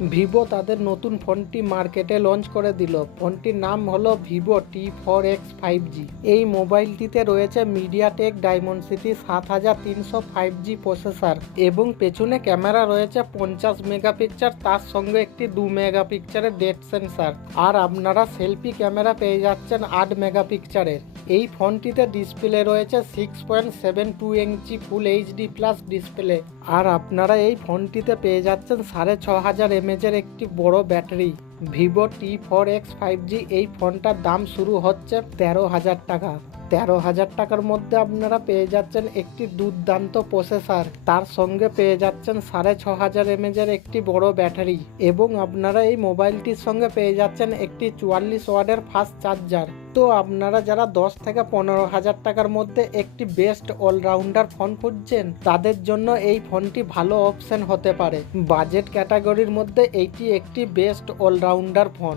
Vivo তাদের নতুন ফোনটি মার্কেটে লঞ্চ করে দিল। ফোনটির নাম হলো Vivo T four X five G. এই মোবাইলটিতে রয়েছে মিডিয়াটেক ডায়মন্ডসিটি সাত হাজার তিনশো ফাইভ জি প্রসেসার এবং পেছনে ক্যামেরা রয়েছে পঞ্চাশ মেগাপিক্সেল, তার সঙ্গে একটি দু মেগাপিক্সেলের ডেট সেন্সার। আর আপনারা সেলফি ক্যামেরা পেয়ে যাচ্ছেন আট মেগাপিক্সেলের। এই ফোনটিতে ডিসপ্লে রয়েছে six point seven two inch full HD plus display. আর আপনারা এই ফোনটিতে পেয়ে যাচ্ছেন সাড়ে ছ হাজার এমএচের একটি বড় battery. Vivo T four X five G এই ফোনটার দাম শুরু হচ্ছে তেরো হাজার টাকা। তেরো হাজার টাকার মধ্যে আপনারা পেয়ে যাচ্ছেন একটি দুর্দান্ত প্রসেসার। তার সঙ্গে পেয়ে যাচ্ছেন সাড়ে ছ হাজার এমএচের একটি বড় ব্যাটারি এবং আপনারা এই মোবাইলটির সঙ্গে পেয়ে যাচ্ছেন একটি চুয়াল্লিশ ওয়ার্ডের ফাস্ট চার্জার। তো আপনারা যারা দশ থেকে পনেরো হাজার টাকার মধ্যে একটি বেস্ট অলরাউন্ডার ফোন খুঁজছেন, তাদের জন্য এই ফোনটি ভালো অপশন হতে পারে। বাজেট ক্যাটাগরির মধ্যে এইটি একটি বেস্ট অলরাউন্ডার ফোন।